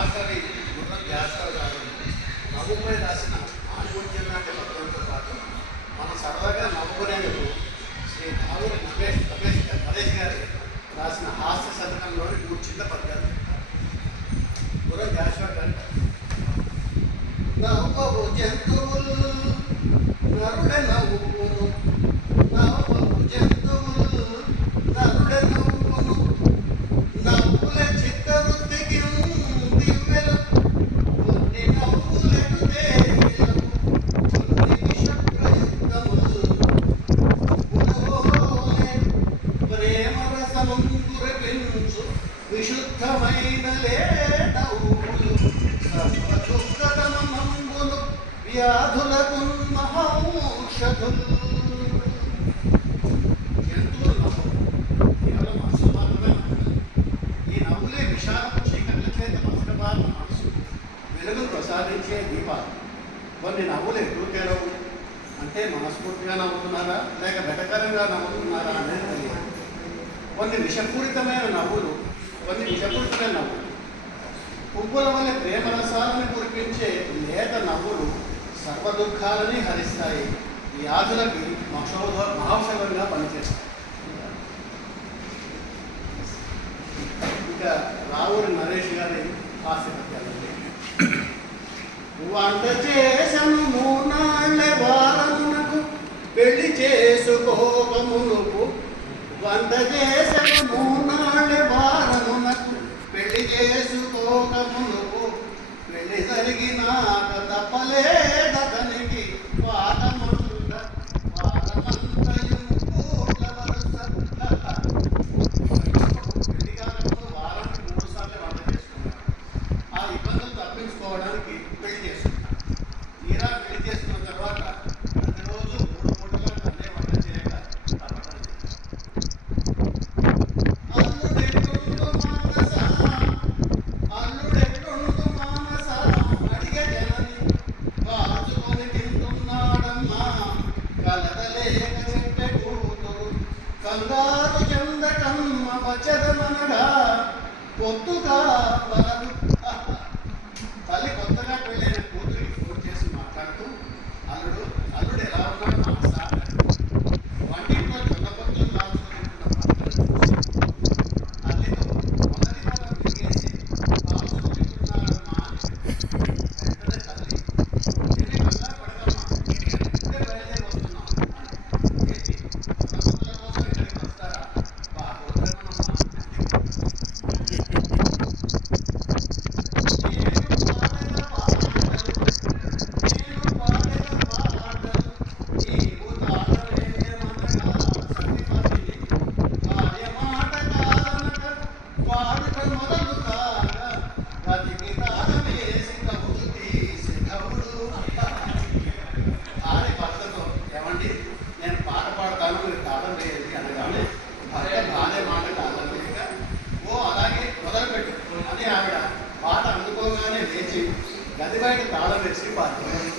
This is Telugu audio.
మహాకవి గుర్రం వ్యాసరావు గారు నవ్వుపై రాసిన ఆణిముత్యం లాంటి పద్యంతో పాటు మనం సరదాగా నవ్వుకునేందుకు శ్రీ నావూరి నరేష్ గారి రాసిన హాస్య శతకంలోని 3 చిన్న పద్యాలు గుర్రం వ్యాసరావు గారు నవ్వవు జంతువులు నరుడ నవ్వును నవ్వవు జంతువులు నరుడ నవ్వును నవ్వుల చిత్తవృత్తికి దివ్యలు కొన్ని నవ్వులకు దేవిలము కొన్ని విషప్రయుక్తములు నవ్వులోనే ప్రేమ రసము కురిపించు విశుద్ధమైన నవ్వులు సర్వదుఃఖతమంబులు వ్యాధులకు మహౌషధులు. జంతువులు నవ్వు కేవలం మనసు మాత్రమే నవ్వుతాయి. ఈ నవ్వులే విశాలపు చీకట్ల చేత మసకబారిన మనసు వెలుగును ప్రసాదించే దీపాలు. కొన్ని నవ్వులు ఎప్పుడు తెరవు అంటే మనస్ఫూర్తిగా నవ్వుతున్నారా లేక వెటకరంగా నవ్వుతున్నారా అనేది తెలియదు. కొన్ని విషపూరితమైన నవ్వులు పువ్వుల వల్ల ప్రేమ రసాలను కురిపించే లేత నవ్వులు సర్వ దుఃఖాలని హరిస్తాయి, వ్యాధులకి మహౌషధంగా పనిచేస్తాయి. ఇంకా రావూరి నరేష్ గారి హాస్య పద్యాలండి. వంట చేసను 3 నాళ్ళ వారమునకు పెళ్లి చేసుకోకమునుకు వంట చేసను 3 నాళ్ళ వారమునకు పెళ్లి చేసుకోకమునుకు పెళ్లి జరిగినాక తప్పలేదతనికి వారమంత వారమంతయు కోట్ల వరుస. పెళ్లి కాలంలో వారానికి 3 సార్లు వంట చేసుకున్నారు. ఆ ఇబ్బందులు తప్పించుకోవడానికి పెళ్లి చేసుకున్నారు. తీరా పెళ్లి చేసుకున్న తర్వాత ప్రతిరోజు 3 పూటలా తనే వంట చేయక తప్పటం లేదు. అల్లుడెట్లుండు మానస అడిగ జనని కాచుకొని తింటున్నాడమ్మా కలదలేక చెట్ట కూతురు కంగారు చెందటమ్మ వచదమనగా పొత్తుగా వలదు. తల్లి కొత్తగా పెళ్ళైన కూతురికి ఫోన్ చేసి మాట్లాడుతూ అల్లుడు ఎలా ఉన్నాడు మానస వంటింట్లో జొన్న పొత్తులు కాల్చుకుంటున్న భర్తను చూసి తల్లితో మొదటి పదం మింగేసి కాల్చుకుంటున్నాడమ్మా అని వెంటనే తల్లి "ఏమీ కంగారు పడకమ్మా, ఇప్పుడే బయలుదేరి వస్తున్నాం" అని ఏంటి జొన్న పొత్తుల కోసం ఇక్కడికి వస్తారా బాగోద్రమమ్మా నేను పాట పాడతాను మీరు తాళం వేయండి అనగానే భర్త బాగానే మాట తాళం వేయక "ఓ అలాగే మొదలుపెట్టు" అని ఆవిడ పాట అందుకోగానే లేచి గది బయట తాళం వేసి పాడుతుంది.